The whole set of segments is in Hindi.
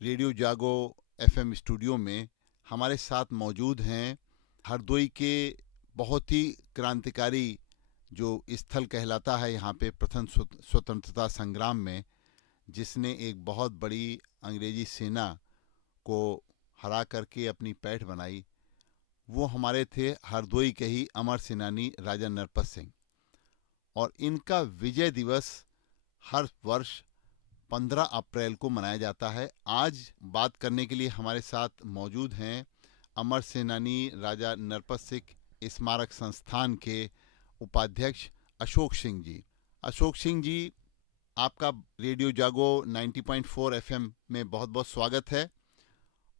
रेडियो जागो एफएम स्टूडियो में हमारे साथ मौजूद हैं हरदोई के बहुत ही क्रांतिकारी जो स्थल कहलाता है यहाँ पे प्रथम स्वतंत्रता संग्राम में, जिसने एक बहुत बड़ी अंग्रेजी सेना को हरा करके अपनी पैठ बनाई। वो हमारे थे हरदोई के ही अमर सेनानी राजा नरपत सिंह। और इनका विजय दिवस हर वर्ष 15 अप्रैल को मनाया जाता है। आज बात करने के लिए हमारे साथ मौजूद हैं अमर सेनानी राजा नरपत सिंह स्मारक संस्थान के उपाध्यक्ष अशोक सिंह जी। अशोक सिंह जी, आपका रेडियो जागो 90.4 एफएम में बहुत बहुत स्वागत है।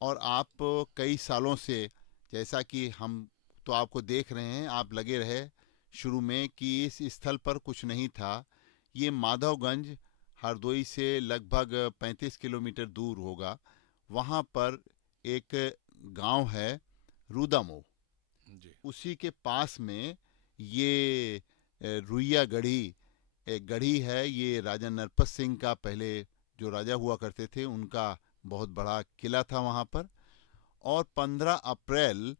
और आप कई सालों से, जैसा कि हम तो आपको देख रहे हैं, आप लगे रहे शुरू में कि इस स्थल पर कुछ नहीं था। ये माधवगंज हरदोई से लगभग 35 किलोमीटर दूर होगा। वहाँ पर एक गांव है रूदामो, जी। उसी के पास में ये रुइया गढ़ी एक गढ़ी है। ये राजा नरपत सिंह का पहले जो राजा हुआ करते थे उनका बहुत बड़ा किला था वहाँ पर। और 15 अप्रैल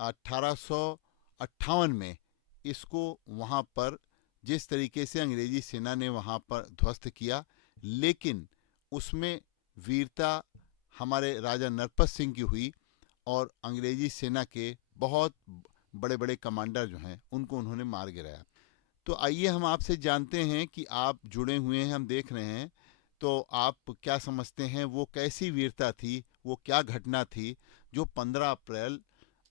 1858 में इसको वहाँ पर जिस तरीके से अंग्रेजी सेना ने वहाँ पर ध्वस्त किया, लेकिन उसमें वीरता हमारे राजा नरपत सिंह की हुई और अंग्रेजी सेना के बहुत बड़े बड़े कमांडर जो हैं उनको उन्होंने मार गिराया। तो आइए हम आपसे जानते हैं कि आप जुड़े हुए हैं, हम देख रहे हैं, तो आप क्या समझते हैं वो कैसी वीरता थी, वो क्या घटना थी जो 15 अप्रैल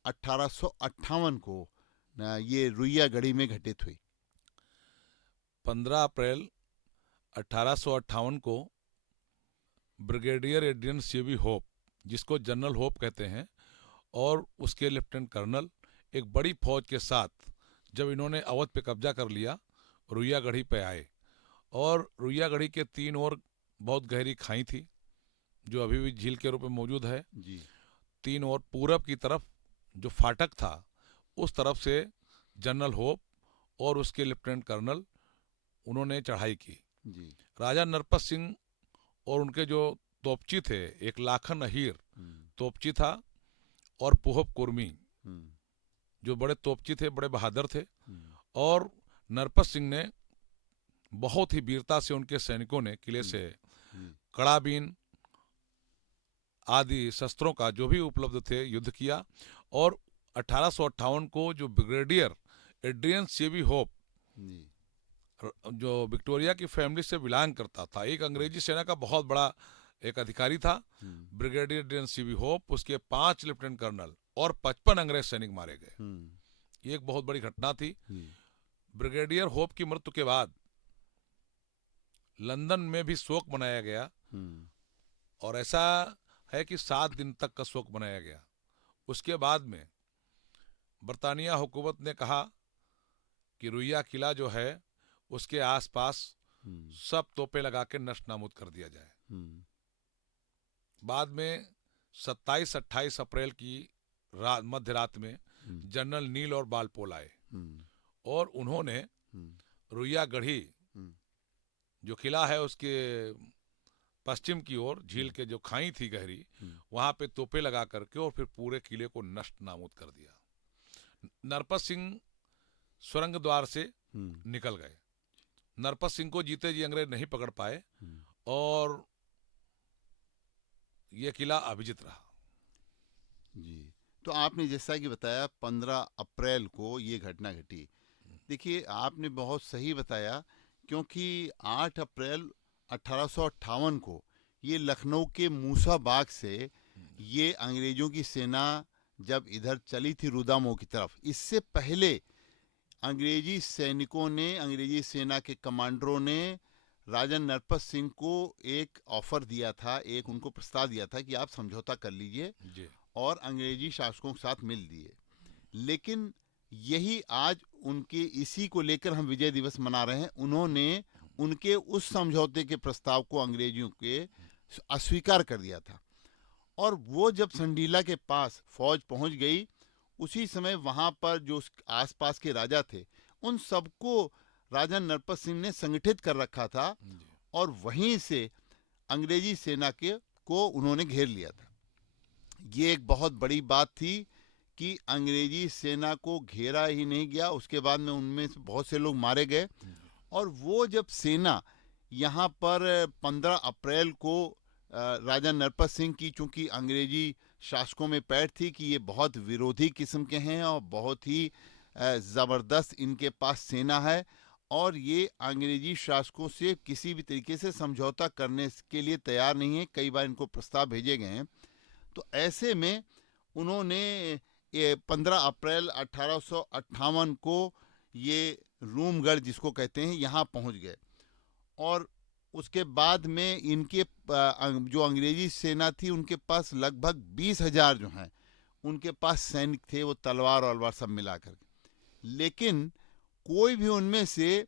1858 को ये रुइया गढ़ी में घटित हुई। 15 अप्रैल 1858 को ब्रिगेडियर एड्रियन सीवी होप, जिसको जनरल होप कहते हैं, और उसके लेफ्टिनेंट कर्नल एक बड़ी फौज के साथ जब इन्होंने अवध पे कब्जा कर लिया, रुइया गढ़ी पे आए। और रुइया गढ़ी के तीन ओर बहुत गहरी खाई थी जो अभी भी झील के रूप में मौजूद है। जी तीन ओर पूरब की तरफ जो फाटक था उस तरफ से जनरल होप और उसके लेफ्टिनेंट कर्नल उन्होंने चढ़ाई की। जी। राजा नरपत सिंह और उनके जो तोपची थे, एक लाखन अहीर हम्म। तोपची था, और पुहब कुर्मी, हम्म। जो बड़े तोपची थे, बड़े बहादुर थे। हम्म। और नरपत सिंह ने बहुत ही वीरता से, उनके सैनिकों ने किले हम्म। से जी। कड़ाबीन आदि शस्त्रों का जो भी उपलब्ध थे युद्ध किया। और 1858 को जो ब्रिगेडियर एड्रियन सीवी होप, जी। जो विक्टोरिया की फैमिली से बिलोंग करता था, एक अंग्रेजी सेना का बहुत बड़ा एक अधिकारी था। हम्म। ब्रिगेडियर एड्रियन सीवी होप, उसके 5 लेफ्टिनेंट कर्नल और 55 अंग्रेज सैनिक मारे गए। हम्म। ये एक बहुत बड़ी घटना थी। जी। ब्रिगेडियर होप की मृत्यु के बाद लंदन में भी शोक मनाया गया। हम्म। और ऐसा है कि 7 दिन तक का शोक मनाया गया। उसके बाद में बरतानिया हुकूमत ने कहा कि रुइया किला जो है उसके आसपास हम्म। सब तोपे लगा के नष्ट नाबूद कर दिया जाए। हम्म। बाद में 27-28 अप्रैल की मध्य रात में हम्म। जनरल नील और बालपोल आए हम्म। और उन्होंने हम्म। रुइया गढ़ी हम्म। जो किला है उसके पश्चिम की ओर झील हम्म। के जो खाई थी गहरी, हम्म। वहां पे तोपे लगा करके और फिर पूरे किले को नष्ट नाबूद कर दिया। नरपत सिंह सुरंग द्वार से हम्म। निकल गए। नरपत सिंह को जीते जी अंग्रेज नहीं पकड़ पाए हम्म। और ये किला अभिजित रहा। जी। तो आपने जैसा कि बताया 15 अप्रैल को ये घटना घटी। देखिए, आपने बहुत सही बताया, क्योंकि 8 अप्रैल 1858 को ये लखनऊ के मूसा बाग से ये अंग्रेजों की सेना जब इधर चली थी रुदामो की तरफ, इससे पहले अंग्रेजी सैनिकों ने, अंग्रेजी सेना के कमांडरों ने राजा नरपत सिंह को एक ऑफर दिया था, एक उनको प्रस्ताव दिया था कि आप समझौता कर लीजिए जी। और अंग्रेजी शासकों के साथ मिल दिए। लेकिन यही आज उनके, इसी को लेकर हम विजय दिवस मना रहे हैं, उन्होंने उनके उस समझौते के प्रस्ताव को अंग्रेजियों के अस्वीकार कर दिया था। और वो जब संडीला के पास फौज पहुंच गई, उसी समय वहां पर जो आसपास के राजा थे उन सबको राजा नरपत सिंह ने संगठित कर रखा था। जी। और वहीं से अंग्रेजी सेना के को उन्होंने घेर लिया था। ये एक बहुत बड़ी बात थी कि अंग्रेजी सेना को घेरा ही नहीं गया, उसके बाद में उनमें से बहुत से लोग मारे गए। और वो जब सेना यहाँ पर 15 अप्रैल को राजा नरपत सिंह की, चूंकि अंग्रेजी शासकों में पैठ थी कि ये बहुत विरोधी किस्म के हैं और बहुत ही ज़बरदस्त इनके पास सेना है और ये अंग्रेजी शासकों से किसी भी तरीके से समझौता करने के लिए तैयार नहीं है, कई बार इनको प्रस्ताव भेजे गए हैं। तो ऐसे में उन्होंने 15 अप्रैल 1858 को ये रूमगढ़ जिसको कहते हैं यहाँ पहुँच गए। और उसके बाद में इनके जो अंग्रेजी सेना थी उनके पास लगभग 20,000 जो हैं उनके पास सैनिक थे, वो तलवार वलवार सब मिलाकर। लेकिन कोई भी उनमें से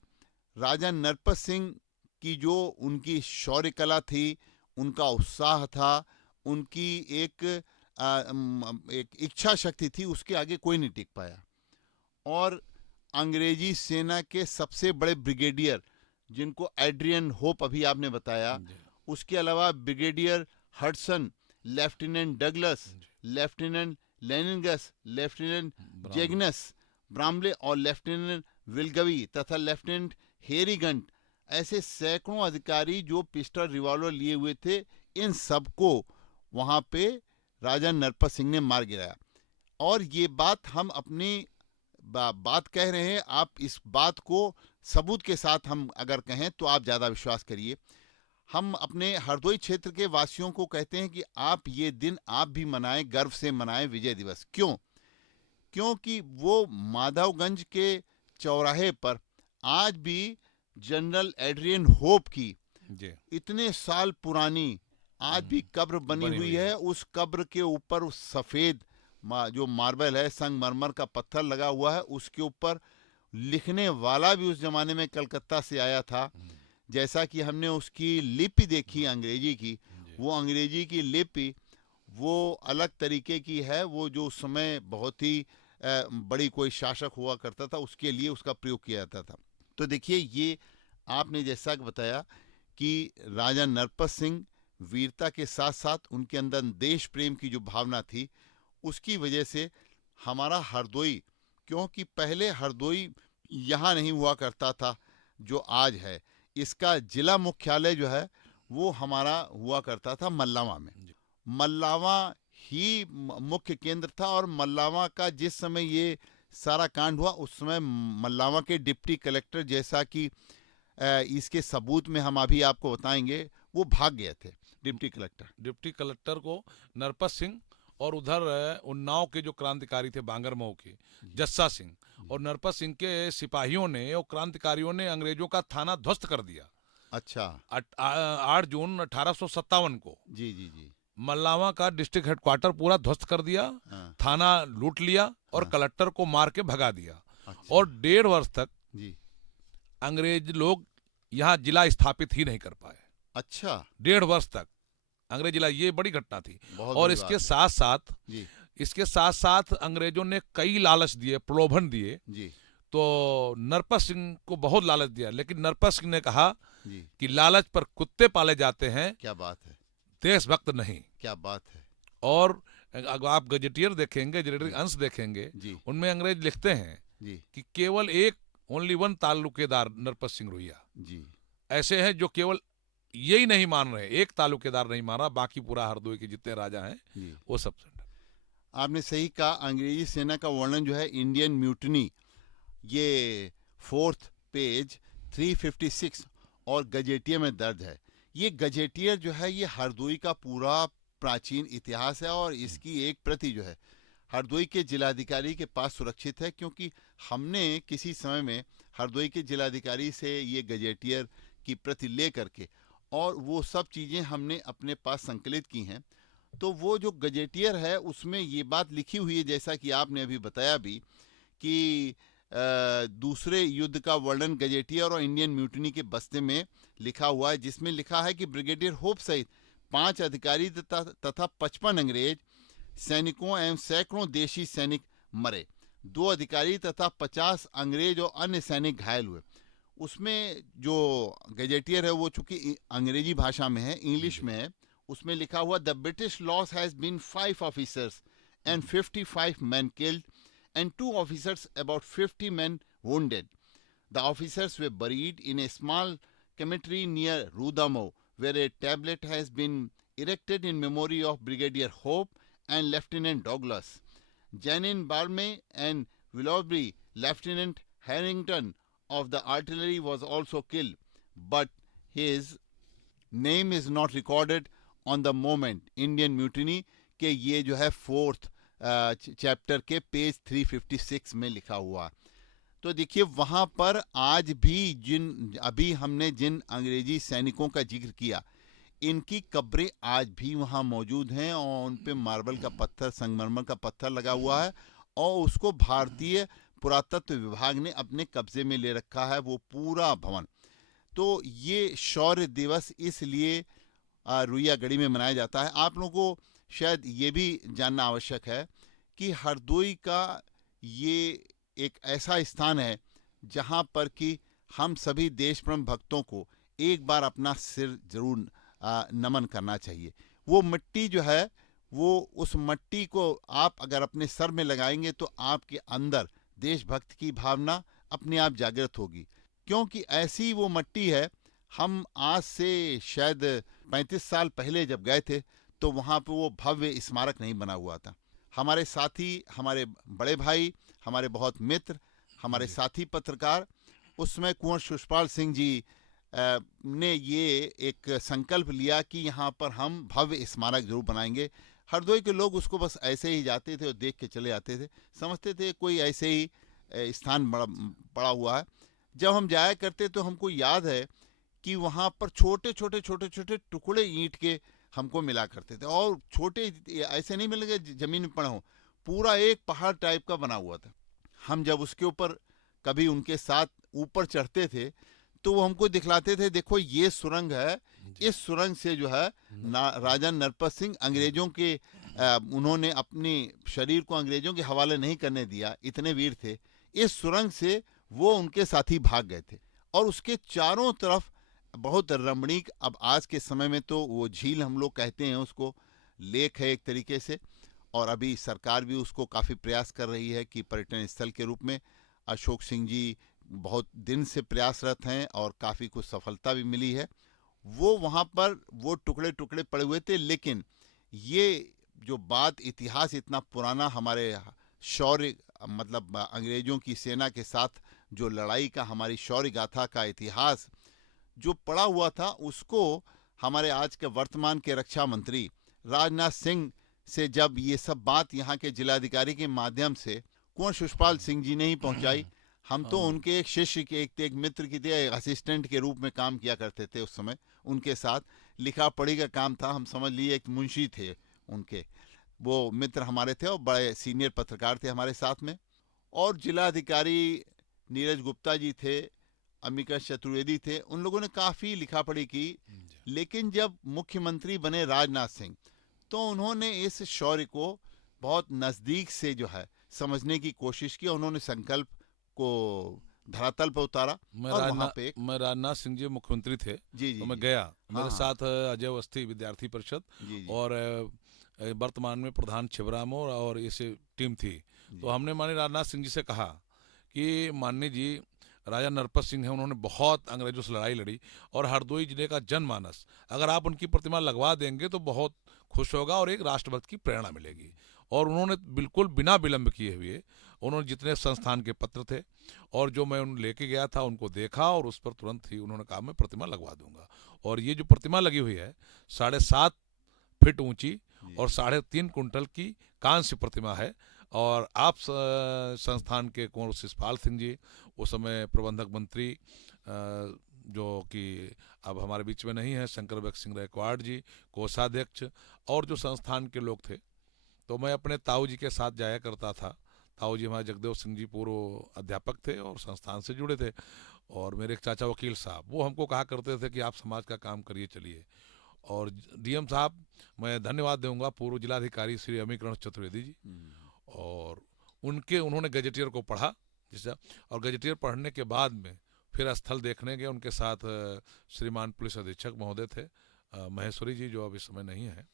राजा नरपत सिंह की जो उनकी शौर्य कला थी, उनका उत्साह था, उनकी एक इच्छा शक्ति थी, उसके आगे कोई नहीं टिक पाया। और अंग्रेजी सेना के सबसे बड़े ब्रिगेडियर जिनको एड्रियन होप अभी आपने बताया, उसके अलावा brigadier Hudson, lieutenant Douglas, lieutenant Lennings, lieutenant जेगनस ब्रामले और लेफ्टिनेंट विलगवी तथा लेफ्टिनेंट हेरीगंट, ऐसे सैकड़ों अधिकारी जो पिस्टल रिवॉल्वर लिए हुए थे, इन सबको वहाँ पे राजा नरपत सिंह ने मार गिराया। और ये बात हम अपनी बात कह रहे हैं, आप इस बात को सबूत के साथ हम अगर कहें तो आप ज़्यादा विश्वास करिए। हम अपने हरदोई क्षेत्र के वासियों को कहते हैं कि आप ये दिन आप भी मनाएं, गर्व से मनाएं विजय दिवस। क्यों? क्योंकि वो माधवगंज के चौराहे पर आज भी जनरल एड्रियन होप की इतने साल पुरानी आज भी कब्र बनी हुई है। उस कब्र के ऊपर उस सफ़ेद जो मार्बल है, संगमरमर का पत्थर लगा हुआ है, उसके ऊपर लिखने वाला भी उस जमाने में कलकत्ता से आया था। जैसा कि हमने उसकी लिपि देखी अंग्रेजी की, वो अंग्रेजी की लिपि वो अलग तरीके की है। वो जो उस समय बहुत ही बड़ी कोई शासक हुआ करता था, उसके लिए उसका प्रयोग किया जाता था। तो देखिए, ये आपने जैसा बताया कि राजा नरपत सिंह वीरता के साथ साथ उनके अंदर देश प्रेम की जो भावना थी, उसकी वजह से हमारा हरदोई, क्योंकि पहले हरदोई यहाँ नहीं हुआ करता था जो आज है, इसका जिला मुख्यालय जो है वो हमारा हुआ करता था मल्लावा में। मल्लावा ही मुख्य केंद्र था। और मल्लावा का जिस समय ये सारा कांड हुआ, उस समय मल्लावा के डिप्टी कलेक्टर, जैसा कि इसके सबूत में हम अभी आपको बताएंगे, वो भाग गए थे। डिप्टी कलेक्टर को नरपत सिंह और उधर उन्नाव के जो क्रांतिकारी थे बांगरमऊ के जस्सा सिंह और नरपत सिंह के सिपाहियों ने और क्रांतिकारियों ने अंग्रेजों का थाना ध्वस्त कर दिया। अच्छा। 8 जून 1857 को जी जी जी मल्लावा का डिस्ट्रिक्ट हेडक्वार्टर पूरा ध्वस्त कर दिया। थाना लूट लिया और कलेक्टर को मार के भगा दिया। अच्छा। और 1.5 वर्ष तक जी अंग्रेज लोग यहाँ जिला स्थापित ही नहीं कर पाए। अच्छा। 1.5 वर्ष तक अंग्रेज जिला, ये बड़ी घटना थी। और इसके साथ साथ अंग्रेजों ने कई लालच दिए, प्रलोभन दिए जी। तो नरपत सिंह को बहुत लालच दिया, लेकिन नरपत सिंह ने कहा जी कि लालच पर कुत्ते पाले जाते हैं, क्या बात है, देशभक्त नहीं। क्या बात है। और अगर आप गजेटियर देखेंगे, गजेटियर अंश देखेंगे, उनमें अंग्रेज लिखते हैं जी कि केवल ओनली वन तालुकेदार नरपत सिंह रुइया जी ऐसे हैं जो केवल यही नहीं मान रहे, एक तालुकेदार नहीं मान रहा, बाकी पूरा हरदोई के जितने राजा हैं वो सब। आपने सही कहा। अंग्रेजी सेना का वर्णन जो है इंडियन म्यूटनी, ये 4th पेज 356 और गजेटियर में दर्ज है। ये गजेटियर जो है ये हरदोई का पूरा प्राचीन इतिहास है और इसकी एक प्रति जो है हरदोई के जिलाधिकारी के पास सुरक्षित है, क्योंकि हमने किसी समय में हरदोई के जिलाधिकारी से ये गजेटियर की प्रति ले करके और वो सब चीज़ें हमने अपने पास संकलित की हैं। तो वो जो गजेटियर है उसमें ये बात लिखी हुई है, जैसा कि आपने अभी बताया भी, कि दूसरे युद्ध का वर्णन गजेटियर और इंडियन म्यूटनी के बस्ते में लिखा हुआ है, जिसमें लिखा है कि ब्रिगेडियर होप सहित 5 अधिकारी तथा 55 अंग्रेज सैनिकों एवं सैकड़ों देशी सैनिक मरे, 2 अधिकारी तथा 50 अंग्रेज और अन्य सैनिक घायल हुए। उसमें जो गजेटियर है वो चूंकि अंग्रेजी भाषा में है, इंग्लिश में है, उसमें लिखा हुआ the British loss has been 5 officers and 55 men killed and 2 officers about 50 men wounded. The officers were buried in a small cemetery near Rudamo, where a tablet has been erected in memory of Brigadier Hope and Lieutenant Douglas. Janin Barme and Willoughby, Lieutenant Harrington of the artillery was also killed, but his name is not recorded on the moment. Indian Mutiny के ये जो है 4th चैप्टर के पेज 356 में लिखा हुआ। तो देखिए वहाँ पर आज भी अभी हमने जिन अंग्रेजी सैनिकों का जिक्र किया, इनकी कब्रें आज भी वहाँ मौजूद हैं और उन पे मार्बल का पत्थर, संगमरमर का पत्थर लगा हुआ है और उसको भारतीय पुरातत्व विभाग ने अपने कब्जे में ले रखा है, वो पूरा भवन। तो ये शौर्य दिवस इसलिए रुइयागढ़ी में मनाया जाता है। आप लोगों को शायद ये भी जानना आवश्यक है कि हरदोई का ये एक ऐसा स्थान है जहाँ पर कि हम सभी देशप्रेम भक्तों को एक बार अपना सिर जरूर नमन करना चाहिए। वो मिट्टी जो है, वो उस मिट्टी को आप अगर अपने सर में लगाएंगे तो आपके अंदर देशभक्त की भावना अपने आप जागृत होगी, क्योंकि ऐसी वो मिट्टी है। हम आज से शायद 35 साल पहले जब गए थे तो वहाँ पे वो भव्य स्मारक नहीं बना हुआ था। हमारे साथी, हमारे बड़े भाई, हमारे बहुत मित्र, हमारे साथी पत्रकार, उसमें कुंवर शिशपाल सिंह जी ने ये एक संकल्प लिया कि यहाँ पर हम भव्य स्मारक जरूर बनाएंगे। हरदोई के लोग उसको बस ऐसे ही जाते थे और देख के चले जाते थे, समझते थे कोई ऐसे ही स्थान पड़ा हुआ है। जब हम जाया करते तो हमको याद है कि वहाँ पर छोटे छोटे टुकड़े ईंट के हमको मिला करते थे, और छोटे ऐसे नहीं मिलेंगे जमीन में पड़ा हो, पूरा एक पहाड़ टाइप का बना हुआ था। हम जब उसके ऊपर कभी उनके साथ ऊपर चढ़ते थे तो वो हमको दिखलाते थे, देखो ये सुरंग है, इस सुरंग से जो है राजा नरपत सिंह अंग्रेजों के उन्होंने अपनी शरीर को अंग्रेजों के हवाले नहीं करने दिया, इतने वीर थे। इस सुरंग से वो उनके साथी भाग गए थे और उसके चारों तरफ बहुत रमणीक, अब आज के समय में तो वो झील हम लोग कहते हैं उसको, लेक है एक तरीके से, और अभी सरकार भी उसको काफ़ी प्रयास कर रही है कि पर्यटन स्थल के रूप में। अशोक सिंह जी बहुत दिन से प्रयासरत हैं और काफ़ी कुछ सफलता भी मिली है। वो वहाँ पर वो टुकड़े टुकड़े पड़े हुए थे, लेकिन ये जो बात, इतिहास इतना पुराना, हमारे शौर्य मतलब अंग्रेजों की सेना के साथ जो लड़ाई का, हमारी शौर्य गाथा का इतिहास जो पड़ा हुआ था, उसको हमारे आज के वर्तमान के रक्षा मंत्री राजनाथ सिंह से जब ये सब बात यहाँ के जिलाधिकारी के माध्यम से कुंवर शिशपाल सिंह जी ने ही पहुंचाई। हम तो उनके एक शिष्य के, एक मित्र की थे, एक असिस्टेंट के रूप में काम किया करते थे उस समय, उनके साथ लिखा पढ़ी का काम था। हम समझ लिए एक मुंशी थे उनके, वो मित्र हमारे थे और बड़े सीनियर पत्रकार थे हमारे साथ में। और जिलाधिकारी नीरज गुप्ता जी थे, अमिकस चतुर्वेदी थे, उन लोगों ने काफ़ी लिखा पढ़ी की। लेकिन जब मुख्यमंत्री बने राजनाथ सिंह तो उन्होंने इस शौर्य को बहुत नज़दीक से जो है समझने की कोशिश की, उन्होंने संकल्प को धरातल पर उतारा। और वहाँ पे मैं राजनाथ सिंह जी मुख्यमंत्री थे जी तो मैं गया, मेरे हाँ, साथ अजय अवस्थी विद्यार्थी परिषद जी और वर्तमान में प्रधान छिबरामो और इसे टीम थी। तो हमने माननीय राजनाथ सिंह जी से कहा कि माननीय जी राजा नरपत सिंह हैं, उन्होंने बहुत अंग्रेजों से लड़ाई लड़ी और हरदोई जिले का जनमानस अगर आप उनकी प्रतिमा लगवा देंगे तो बहुत खुश होगा और एक राष्ट्रभक्त की प्रेरणा मिलेगी। और उन्होंने बिल्कुल बिना विलंब किए हुए उन्होंने जितने संस्थान के पत्र थे और जो मैं उन लेके गया था उनको देखा और उस पर तुरंत ही उन्होंने कहा मैं प्रतिमा लगवा दूंगा। और ये जो प्रतिमा लगी हुई है 7.5 फीट ऊंची और 3.5 कुंटल की कांस्य प्रतिमा है। और आप संस्थान के कुंवर शिशपाल सिंह जी, उस समय प्रबंधक मंत्री जो कि अब हमारे बीच में नहीं है, शंकर बख्श सिंह गायकवाड़ जी कोषाध्यक्ष, और जो संस्थान के लोग थे, तो मैं अपने ताऊ जी के साथ जाया करता था। ताऊ जी हमारे जगदेव सिंह जी पूर्व अध्यापक थे और संस्थान से जुड़े थे, और मेरे एक चाचा वकील साहब, वो हमको कहा करते थे कि आप समाज का काम करिए चलिए। और डीएम साहब मैं धन्यवाद दूंगा पूर्व जिलाधिकारी श्री अमीकरण चतुर्वेदी जी, और उन्होंने गजेटियर को पढ़ा जिससे, और गजेटियर पढ़ने के बाद में फिर स्थल देखने गए। उनके साथ श्रीमान पुलिस अधीक्षक महोदय थे महेश्वरी जी जो अब इस समय नहीं है,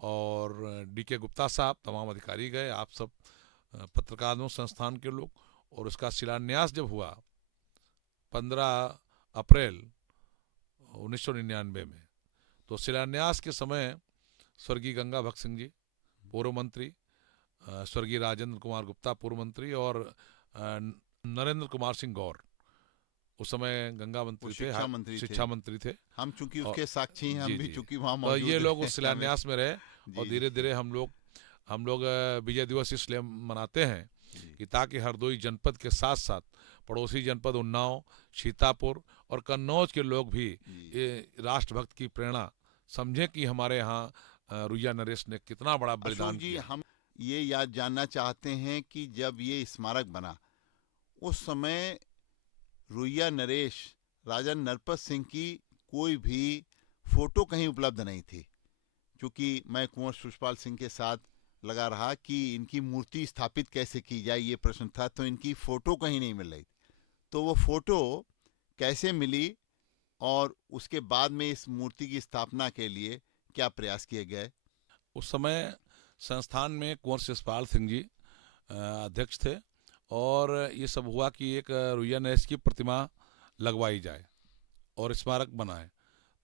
और DK गुप्ता साहब, तमाम अधिकारी गए, आप सब पत्रकारों संस्थान के लोग। और उसका शिलान्यास जब हुआ 15 अप्रैल 1999 में, तो शिलान्यास के समय स्वर्गीय गंगा भक्त सिंह जी पूर्व मंत्री, स्वर्गीय राजेंद्र कुमार गुप्ता पूर्व मंत्री, और नरेंद्र कुमार सिंह गौर उस समय गंगा वो मंत्री थे, शिक्षा मंत्री थे। शिक्षा मंत्री थे। हम चूंकि और उसके साक्षी हैं, हम जी भी जी, चूंकि वहाँ तो मौजूद ये लोग रहे उस हमें। शिलान्यास में रहे। और जी धीरे जी धीरे हम लोग विजय दिवस इसलिए मनाते हैं जी कि ताकि हरदोई जनपद के साथ साथ पड़ोसी जनपद उन्नाव, सीतापुर और कन्नौज के लोग भी जी। ये राष्ट्रभक्त की प्रेरणा समझें कि हमारे यहाँ रुइया नरेश ने कितना बड़ा अशोक बलिदान जी, किया। हम ये याद जानना चाहते हैं कि जब ये स्मारक बना उस समय रुइया नरेश, राजा नरपत सिंह की कोई भी फोटो कहीं उपलब्ध नहीं थी। क्योंकि मैं कुंवर शिशुपाल सिंह के साथ लगा रहा कि इनकी मूर्ति स्थापित कैसे की जाए, ये प्रश्न था, तो इनकी फोटो कहीं नहीं मिल रही। तो वो फोटो कैसे मिली और उसके बाद में इस मूर्ति की स्थापना के लिए क्या प्रयास किए गए? उस समय संस्थान में कुंवर शिशुपाल सिंह जी अध्यक्ष थे, और ये सब हुआ कि एक रुइया नरेश की प्रतिमा लगवाई जाए और स्मारक बनाए।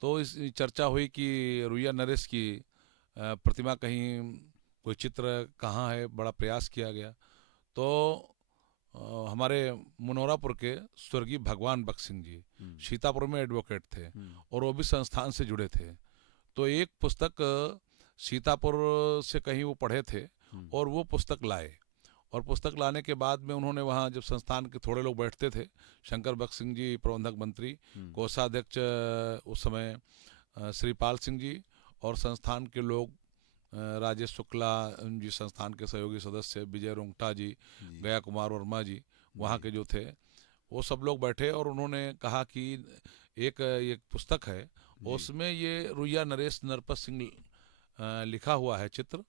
तो इस चर्चा हुई कि रुइया नरेश की प्रतिमा कहीं, कोई चित्र कहाँ है, बड़ा प्रयास किया गया। तो हमारे मुनौरापुर के स्वर्गीय भगवान बख्श सिंह जी सीतापुर में एडवोकेट थे, और वो भी संस्थान से जुड़े थे। तो एक पुस्तक सीतापुर से कहीं वो पढ़े थे, और वो पुस्तक लाए। और पुस्तक लाने के बाद में उन्होंने वहाँ, जब संस्थान के थोड़े लोग बैठते थे, शंकर बख्श सिंह जी प्रबंधक मंत्री, कोषाध्यक्ष उस समय श्रीपाल सिंह जी, और संस्थान के लोग राजेश शुक्ला जी, संस्थान के सहयोगी सदस्य विजय रोंगटा जी, गया कुमार वर्मा जी, वहाँ के जो थे, वो सब लोग बैठे और उन्होंने कहा कि एक पुस्तक है, उसमें ये रुइया नरेश नरपत सिंह लिखा हुआ है चित्र।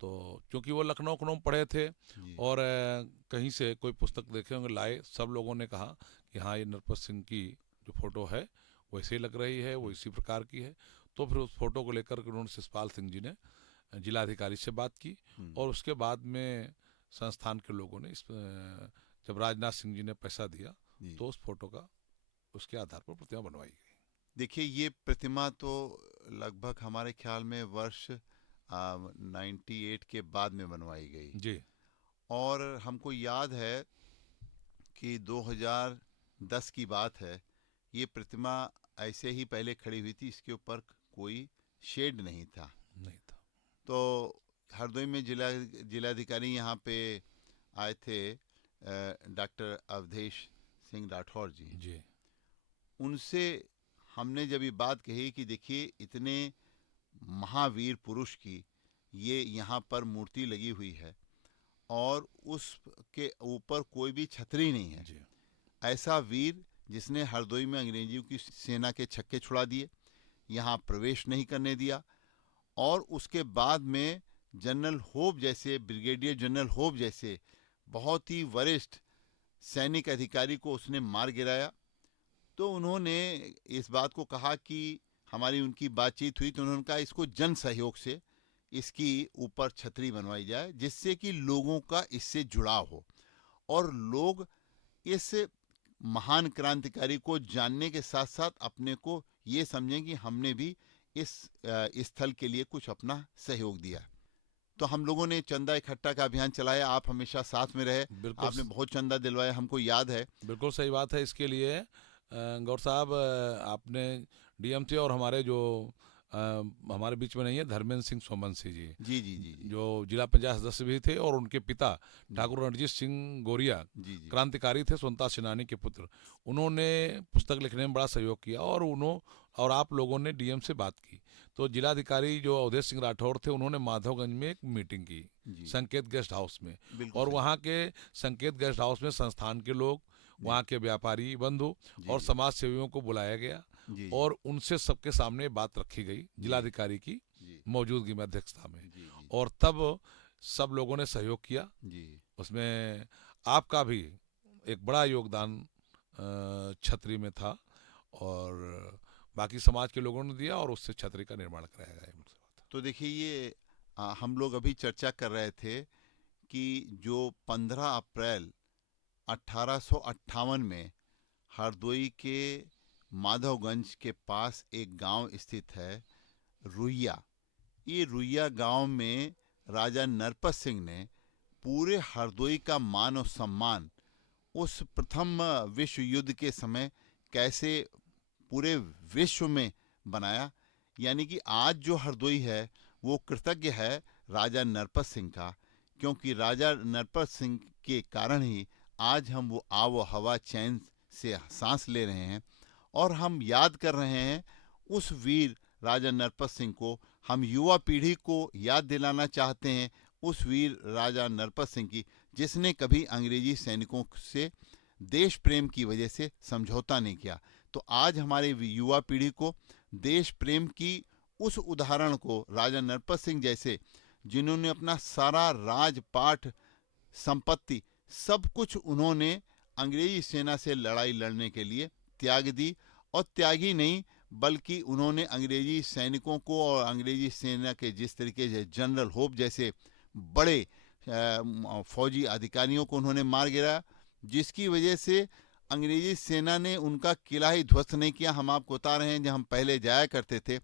तो क्योंकि वो लखनऊ पढ़े थे और कहीं से कोई पुस्तक देखे होंगे, लाए, सब लोगों ने कहा कि हाँ, ये नरपत सिंह की जो फोटो है वैसे लग रही है, वो इसी प्रकार की है। तो फिर उस फोटो को लेकर उन्होंने शिशुपाल सिंह जी ने जिलाधिकारी से बात की, और उसके बाद में संस्थान के लोगों ने जब राजनाथ सिंह जी ने पैसा दिया, तो उस फोटो का, उसके आधार पर प्रतिमा बनवाई गई। देखिए, ये प्रतिमा तो लगभग हमारे ख्याल में वर्ष 98 के बाद में बनवाई गई जी। और हमको याद है कि 2010 की बात है, ये प्रतिमा ऐसे ही पहले खड़ी हुई थी, इसके ऊपर कोई शेड नहीं था। तो हरदोई में जिलाधिकारी यहाँ पे आए थे, डॉक्टर अवधेश सिंह राठौर जी। उनसे हमने जब ये बात कही कि देखिए, इतने महावीर पुरुष की ये यहाँ पर मूर्ति लगी हुई है और उसके ऊपर कोई भी छतरी नहीं है, ऐसा वीर जिसने हरदोई में अंग्रेजियों की सेना के छक्के छुड़ा दिए, यहाँ प्रवेश नहीं करने दिया, और उसके बाद में जनरल होप जैसे, ब्रिगेडियर जनरल होप जैसे बहुत ही वरिष्ठ सैनिक अधिकारी को उसने मार गिराया। तो उन्होंने इस बात को कहा कि हमारी उनकी बातचीत हुई, तो उन्होंने कहा इसको जन सहयोग से इसकी ऊपर छतरी बनवाई जाए, जिससे कि लोगों का इससे जुड़ाव हो और लोग इस महान क्रांतिकारी को जानने के साथ साथ अपने को ये समझें कि हमने भी इस स्थल के लिए कुछ अपना सहयोग दिया। तो हम लोगों ने चंदा इकट्ठा का अभियान चलाया, आप हमेशा साथ में रहे, आपने बहुत चंदा दिलवाया, हमको याद है। बिल्कुल सही बात है। इसके लिए गौर साहब, आपने डीएम थे और हमारे जो हमारे बीच में नहीं है, धर्मेंद्र सिंह सोमवंशी जी, जी जी जी जी, जो जिला पंचायत सदस्य भी थे, और उनके पिता ठाकुर रणजीत सिंह गोरिया क्रांतिकारी थे, स्वतंत्रता सेनानी के पुत्र। उन्होंने पुस्तक लिखने में बड़ा सहयोग किया, और आप लोगों ने डीएम से बात की। तो जिलाधिकारी जो अवधेश सिंह राठौर थे, उन्होंने माधवगंज में एक मीटिंग की संकेत गेस्ट हाउस में, और वहाँ के संकेत गेस्ट हाउस में संस्थान के लोग, वहाँ के व्यापारी बंधु और समाज सेवियों को बुलाया गया, और उनसे सबके सामने बात रखी गई जिलाधिकारी की मौजूदगी में, अध्यक्षता में, और तब सब लोगों ने सहयोग किया। उसमें आपका भी एक बड़ा योगदान छतरी में था, और बाकी समाज के लोगों ने दिया और उससे छतरी का निर्माण कराया गया। तो देखिए ये हम लोग अभी चर्चा कर रहे थे कि जो 15 अप्रैल 1858 में हरदोई के माधवगंज के पास एक गांव स्थित है रुइया। ये रुइया गांव में राजा नरपत सिंह ने पूरे हरदोई का मान और सम्मान उस प्रथम विश्व युद्ध के समय कैसे पूरे विश्व में बनाया। यानी कि आज जो हरदोई है वो कृतज्ञ है राजा नरपत सिंह का, क्योंकि राजा नरपत सिंह के कारण ही आज हम वो आव हवा चैन से सांस ले रहे हैं और हम याद कर रहे हैं उस वीर राजा नरपत सिंह को। हम युवा पीढ़ी को याद दिलाना चाहते हैं उस वीर राजा नरपत सिंह की, जिसने कभी अंग्रेजी सैनिकों से देश प्रेम की वजह से समझौता नहीं किया। तो आज हमारे युवा पीढ़ी को देश प्रेम की उस उदाहरण को राजा नरपत सिंह जैसे, जिन्होंने अपना सारा राजपाट संपत्ति सब कुछ उन्होंने अंग्रेजी सेना से लड़ाई लड़ने के लिए त्याग दी, और त्यागी नहीं बल्कि उन्होंने अंग्रेजी सैनिकों को और अंग्रेजी सेना के जिस तरीके से जनरल होप जैसे बड़े फौजी अधिकारियों को उन्होंने मार गिराया, जिसकी वजह से अंग्रेजी सेना ने उनका किला ही ध्वस्त नहीं किया। हम आपको बता रहे हैं जब हम पहले जाया करते थे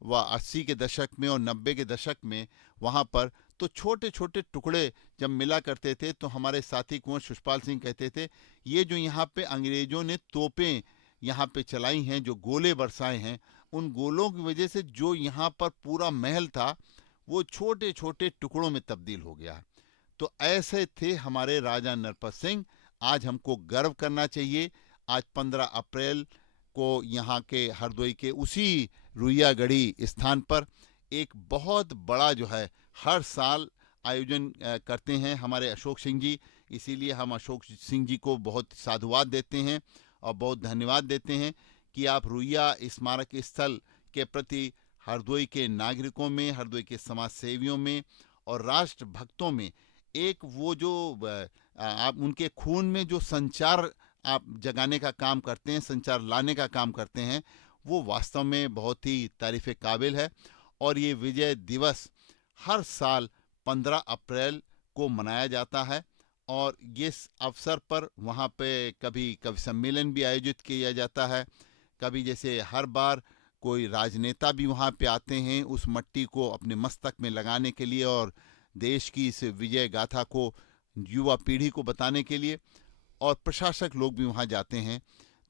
वह 80 के दशक में और 90 के दशक में वहाँ पर, तो छोटे छोटे टुकड़े जब मिला करते थे तो हमारे साथी कुंवर शिषपाल सिंह कहते थे ये जो यहाँ पे अंग्रेजों ने तोपें यहाँ पे चलाई हैं, जो गोले बरसाए हैं, उन गोलों की वजह से जो यहाँ पर पूरा महल था वो छोटे छोटे टुकड़ों में तब्दील हो गया। तो ऐसे थे हमारे राजा नरपत सिंह। आज हमको गर्व करना चाहिए। आज 15 अप्रैल को यहाँ के हरदोई के उसी रुइयागढ़ी स्थान पर एक बहुत बड़ा जो है हर साल आयोजन करते हैं हमारे अशोक सिंह जी। इसीलिए हम अशोक सिंह जी को बहुत साधुवाद देते हैं और बहुत धन्यवाद देते हैं कि आप रुइया स्मारक स्थल के प्रति हरदोई के नागरिकों में, हरदोई के समाज सेवियों में और राष्ट्र भक्तों में एक वो जो आप उनके खून में जो संचार आप जगाने का काम करते हैं, संचार लाने का काम करते हैं, वो वास्तव में बहुत ही तारीफ़ काबिल है। और ये विजय दिवस हर साल 15 अप्रैल को मनाया जाता है और इस अवसर पर वहाँ पे कभी कवि सम्मेलन भी आयोजित किया जाता है। कभी जैसे हर बार कोई राजनेता भी वहाँ पे आते हैं उस मट्टी को अपने मस्तक में लगाने के लिए और देश की इस विजय गाथा को युवा पीढ़ी को बताने के लिए, और प्रशासक लोग भी वहाँ जाते हैं।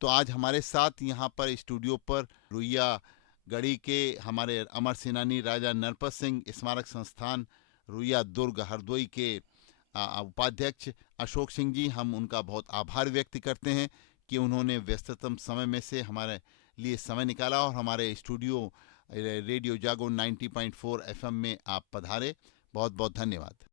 तो आज हमारे साथ यहाँ पर स्टूडियो पर रुइया गढ़ी के हमारे अमर सेनानी राजा नरपत सिंह स्मारक संस्थान रुइया दुर्ग हरदोई के उपाध्यक्ष अशोक सिंह जी, हम उनका बहुत आभार व्यक्त करते हैं कि उन्होंने व्यस्ततम समय में से हमारे लिए समय निकाला और हमारे स्टूडियो रेडियो जागो 90.4 FM में आप पधारे। बहुत बहुत धन्यवाद।